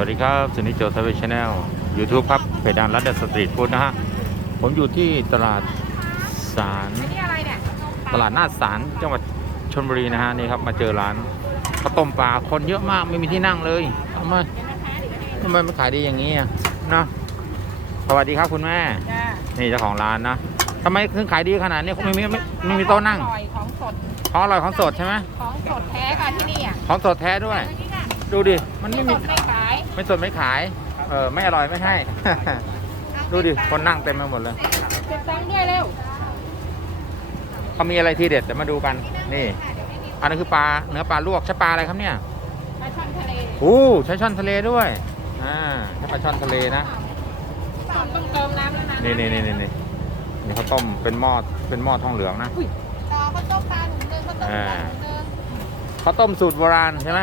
วัสดีครับสุนิจโจทวีชแนลยูทูบครับเพจดังรัดเดอะสตรีทฟู้ดนะฮะ ผมอยู่ที่ตลาดสารอันนี้อะไรเนี่ยตลาดหน้าสารจังหวัดชลบุรีนะฮะนี่ครับมาเจอร้านข้าวต้มปลาคนเยอะมากไม่มีที่นั่งเลยทำไมทำไมไม่ขายดีอย่างนี้อะนะสวัสดีครับคุณแม่จ้านี่เจ้าของร้านนะทำไมถึงขายดีขนาดนี้ไม่มีไม่ไม่มีโต๊ะนั่งของอร่อยของสดของอร่อยของสดใช่ไหมของสดแท้ค่ะที่นี่อะของสดแท้ด้วย ดูดิ มันไม่ไม่สมีดไม่ขายไม่สดไม่ขาย เออ ไม่อร่อยไม่ให้ ดูดิ คนนั่งเต็มไปหมดเลย เก็บตังค์ด้วยเร็วเขามีอะไรทีเด็ดเดี๋ยวมาดูกัน นี่ อันนี้คือปลา เนื้อปลาลวก ใช่ปลาอะไรครับเนี่ย ปลาช่อนทะเลโอ้ใช้ช่อนทะเลด้วย อ่า ใช้ปลาช่อนทะเลนะ ต้องเติมน้ำแล้วนะนี่นี่นี่นี่นี่นี่เขาต้มเป็นหม้อ เป็นหม้อทองเหลืองนะ ต่อข้าวต้มปลาหนึ่งเดินข้าวต้มปลาหนึ่งเดินเขาต้มสูตรโบราณใช่ไหม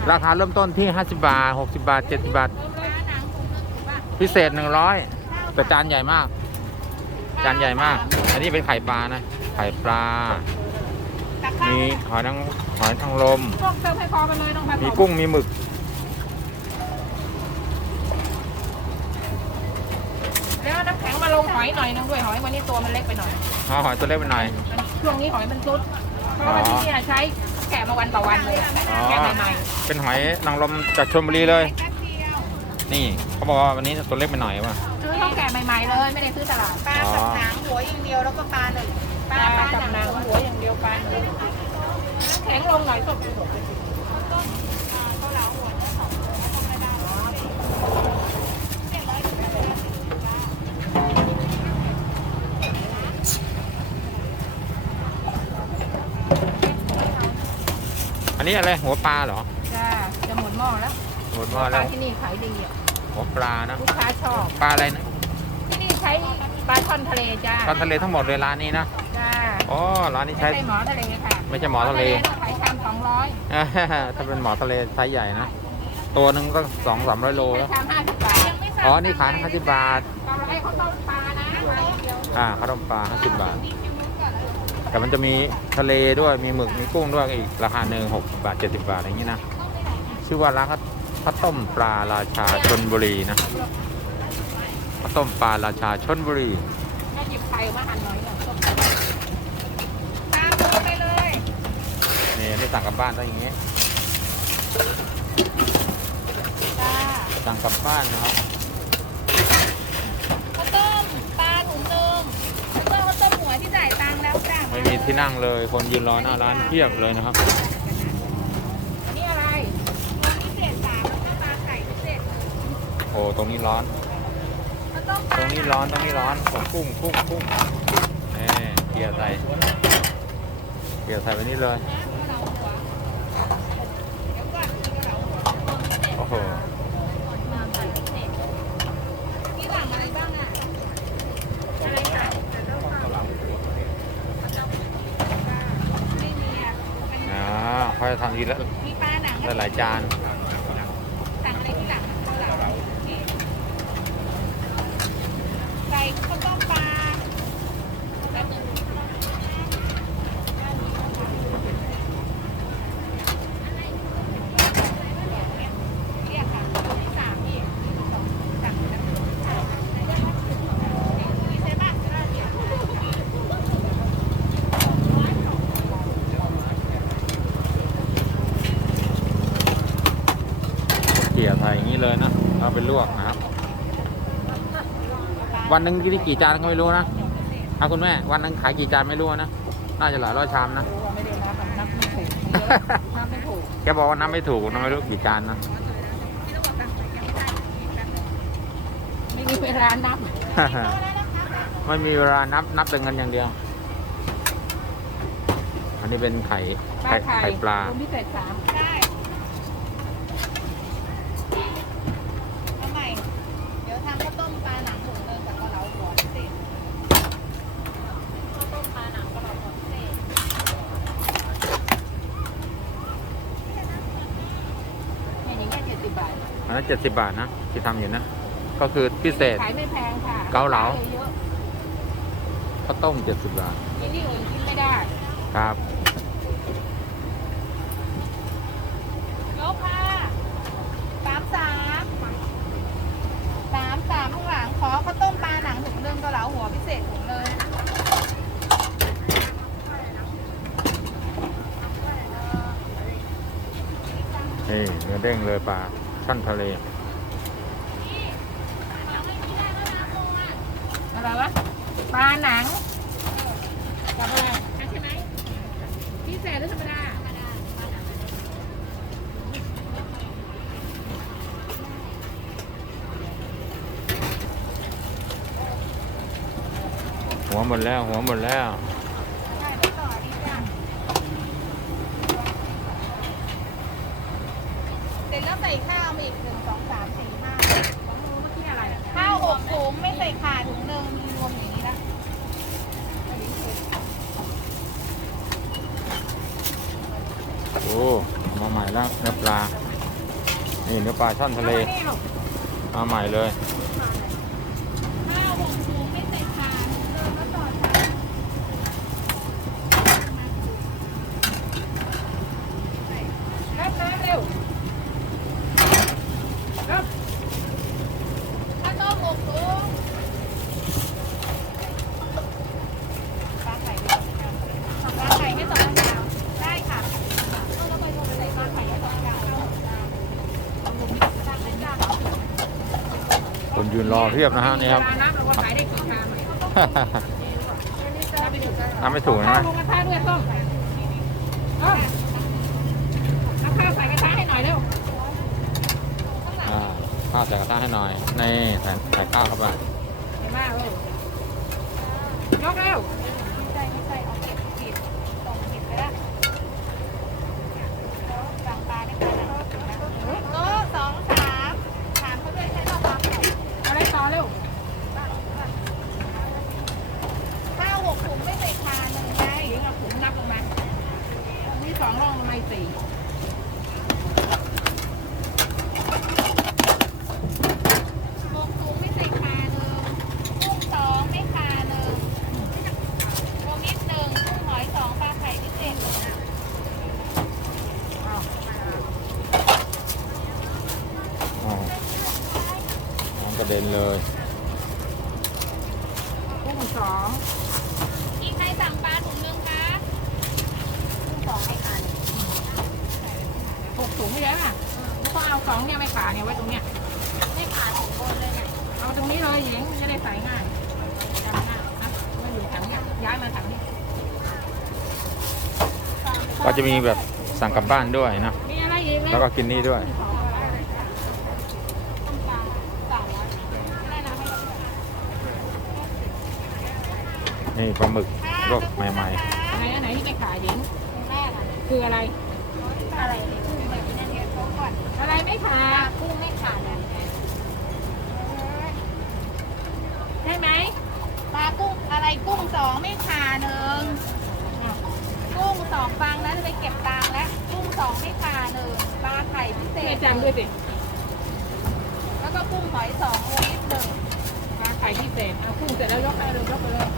รใครราคาเริ่มต้นที่ 50 บาท 60 บาท 70 บาทเติมเลยปลาหนังถุงนึงถูกป่ะพิเศษ 100แต่จานใหญ่มาก จานใหญ่มาก อันนี้เป็นไข่ปลานะ ไข่ปลาตักข้าวมีหอยนางหอยนางรมพวกเติมให้พอไปเลยต้องผสมีกุ้งมีหมึก แล้วน้ำแข็งมาลงหอยหน่อยนึงด้วยหอยวันนี้ตัวมันเล็กไปหน่อยเอาหอยตัวเล็กไปหน่อยมันช่วงนี้หอยมันซุดเพราะว่าที่เนี่ยใช้ แกะมาวันต่อวันเลยอะอ๋อ แกะใหม่เป็นหอยนางรมจากชลบุรีเลยๆแป๊บเดียวนี่เขาบอกว่าวันนี้ตัวเล็กไปหน่อยว่ะซื้อเขาแกะใหม่ๆเลย ไม่ได้ซื้อตลาดปลากับหางหัวอย่างเดียวแล้วก็ปลาหนึ่งปลาปลาจับนางหัวอย่างเดียวปลาหนึ่งน้ำแข็งลงหน่อยสดสด อันนี้อะไรหัวปลาเหรอจ้าจะหมดหม้อแล้วหมดหม้อปแล้ลาวที่นี่ขายดีอะหัวปลานะลูกค้าชอบ ปลาอะไรนะที่นี่ใช้ปลาช่อนทะเลจ้าปลาทะเลทั้งหมดเลยร้านนี้นะจ้าอ๋อร้านนี้ไม่ใช้ ใช่หมอทะเลค่ะไม่ใช่หมอทะเลต้องขายชามสองร้อยถ้าเป็นหมอทะเลไซส์ใหญ่นะตัวหนึ่งก็สองสามร้อยโลขาแล้ยวชามห้าสิบบาทยังไม่สั่งอ๋อนี่ขายห้าสิบบาทตอนแรกเขาต้มปลานะปลาอย่างเดียวอ่าข้าวต้มปลาห้าสิบบาท แต่มันจะมีทะเลด้วยมีหมึกมีกุ้งด้วยอีกราคาหนึ่งหกบาทเจ็ดสิบบาทอะไรอย่างนี้นะ ชื่อว่าร้านข้าวต้มปลาราชาชนบุรีนะข้าวต้มปลาราชาชนบุรีถ้าหยิบไข่มาหั่นหน่อยเนี่ยต้มตามตัวไปเลยนี่อันนี่สั่งกลับบ้านต้องอย่างนี้จ้าสั่งกลับบ้านนะครับ ข้าวต้มปลาถุงนึงแล้วก็ข้าวต้มหัวที่จ่ายตังค์แล้วจ้า ไม่มี ที่นั่งเลย คนยืนรอหน้าร้านเพียบเลยนะครับอันนี้อะไรพิเศษสามแล้วก็ปลาไข่พิเศษโอ้ตรงนี้ร้อนข้าวต้มปตลารงนี้ร้อนตรงนี้ร้อนผมกุ้งกุ้งกุ้งนี่เกียร์ใส่เกียร์ใส่ไปนี่เลยโอ้โห พี่สั่งอะไรบ้างอะอะไรค่ะไม่มีอะ อ่า เขาจะทำทีละมีปลาหนังหลายๆจาน สั่งอะไรที่หลังข้าวหลังไก่ข้าวต้มปลาแป๊บนึงเรียกค่ะที่สามพี่สั่งนะมีเซบ้าง เกียร์ใส่อย่างนี้เลยนะ เอาไป ลวกนะครับ วันหนึ่งกี่กี่จานก็ไม่รู้นะเอาคุณแม่วันหนึงขายกี่จานไม่รู้นะน่าจะหลายร้อยชามนะรู้ว่าไม่ได้นับนับไม่ถูกนับไม่ถูกแกบอกว่านับไม่ถูกนับไม่รู้กี่จานนะไม่มีเวลานับไม่มีเวลานับนับแต่เงินอย่างเดียว อันนี้เป็นไข่ปลาไข่ไข่ไข่ปลารวมพิเศษสาม เจ็ดสิบบาทนะที่ทำอยู่นะ ก็คือพิเศษ ขายไม่แพงค่ะเกาเหลาข้าวต้มเจ็ดสิบบาท กินที่อื่นกินไม่ได้ครับ ยกค่ะสามสามสามสามข้างหลังขอข้าวต้มปลาหนังถุงหนึ่งเกาเหลาหัวพิเศษถุเลยนี่เนื้อเด้งเลยปลา ช่อนทะเลอะไรวะปลาหนังกับอะไรอะใช่ไหมพิเศษหรือธรรมดาหัวหมดแล้วหัวหมดแล้ว ได้ไปต่อดีจ้ะเสร็จ แล้วใส่ข้าวมาอีกหนึ่งสองสามสี่ห้าของมือเมื่อกี้อะไรอะข้าวหกถุงไม่ใส่ขาถุงหนึ่งมีรวมอย่างนี้นะโอ้มาใหม่แล้วเนื้อปลา นี่เนื้อปลาช่อนทะเลอามานี่ลูกมาใหม่เลย ข้าวหกถุงไม่ใส่ขาถุงหนึ่งแล้วต่อชาม รับน้ำเร็วรับ ข้าวต้มหกถุงปลาไข่ด้วยปลาไข่ให้สองจานได้ค่ะเอาแล้วไปลงใส่ปลาไข่ให้สองจานเอาเอาลงไม่ได้เลยจ้า คนยืน รอเพียบนะฮะนี่ครับเวลาน้ำเราก็ขายได้กี่ชามไหมน้ำไปถูกทำไม่ถูกนะข้าวลงกระทะด้วยส้มเอ้าเอาข้าวใส่กระทะให้หน่อยเร็วอ่าข้าวใส่กระทะให้หน่อย นี่ใส่ใส่ข้าวเข้าไปเห็นไหมเออยกเร็วำกระเด็นเลยกุ้งสองมีใครสั่งปลาถุงหนึ่งคะกุ้งสองไม่คาหนึ่ง หกถุงไม่แล้วอะแล้วก็เอาสองเนี่ยไม่ขาเนี่ยไว้ตรงเนี้ยไม่คาถุงบนเลยเนี่ยเอาตรงนี้เลยหญิงจะได้ใส่ง่ายจำง่ายอะมาอยู่ถังเนี่ยย้ายมาถังนี้ก็จะมีแบบสั่งกลับบ้านด้วยนะ มีอะไรอีกไหมแล้วก็กินนี่ด้วยต้มปลาสามร้อยได้นะให้เรานี่ปลาหมึกลวกใหม่ไหนอันไหนที่ไม่ขายหญิงแม่ค่ะคืออะไร อะไร เนี่ยกุ้งแบบนี้เนี่ยเขาก่อนอะไรไม่ขาปลากุ้งไม่ขาดนะใช่ไหมปลากุ้งอะไรกุ้งสองไม่ขาหนึ่งอ้าวกุ้งสองฟังแล้วจะไปเก็บตังค์แล้วกุ้งสองไม่ขาหนึ่งปลาไข่พิเศแม่ษจำด้วยสิแล้วก็กุ้งหอยสองโลนิดหนึ่งปลาไข่พิเศษเอากุ้งเสร็จแล้วยกไปเลยยกไปเลย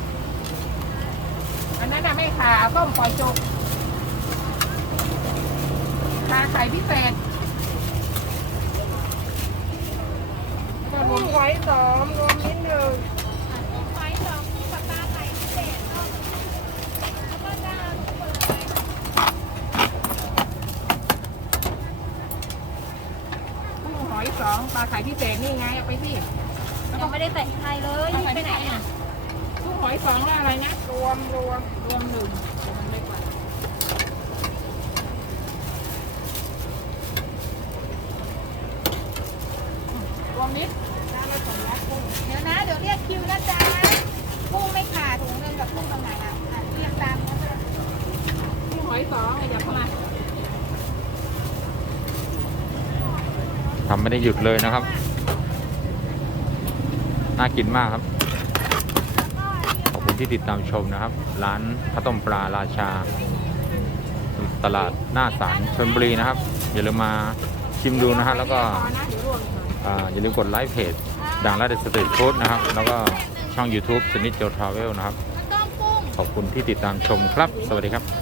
อันนั้นน่ะไม่ขาเอาต้มปล่อยจุกปลาไข่พิเศษก็ รวมไว้สองรวมนิดหนึ่งกุ้งหอยสองกุ้งกับปลาไข่พิเศษเนาะแล้วก็จะทุกคนเลยกุ้งหอยสองปลาไข่พิเศษนี่ไงเอาไปที่ยังไม่ได้ใส่ไข่เลยเอานี่ไปไปไหไหนนอะอะกุ้งหอยสองนี่อะไรนะรวมรวมรวมหนึ่งรวมเล็กกว่ารวมนิด นะจ๊ะกุ้งไม่ขาดถุงหนึงกับกุ้งตรงไหนอะอะเรียกตามนะกุ้งหอยสองอย่าเข้ามาทำไม่ได้หยุดเลยนะครับ น่ากินมากครับ ขอบคุณที่ติดตามชมนะครับ ร้านข้าวต้มปลาราชา ตลาดหน้าศาลชลบุรีนะครับ อย่าลืมมาชิมดูนะฮะแล้วก็ อ่าอย่าลืมกดไลค์เพจ ดังและเดสตรีทฟู้ดนะครับ แล้วก็ช่อง YouTube สนิทโจทราเวลนะครับ ขอบคุณที่ติดตามชมครับ สวัสดีครับ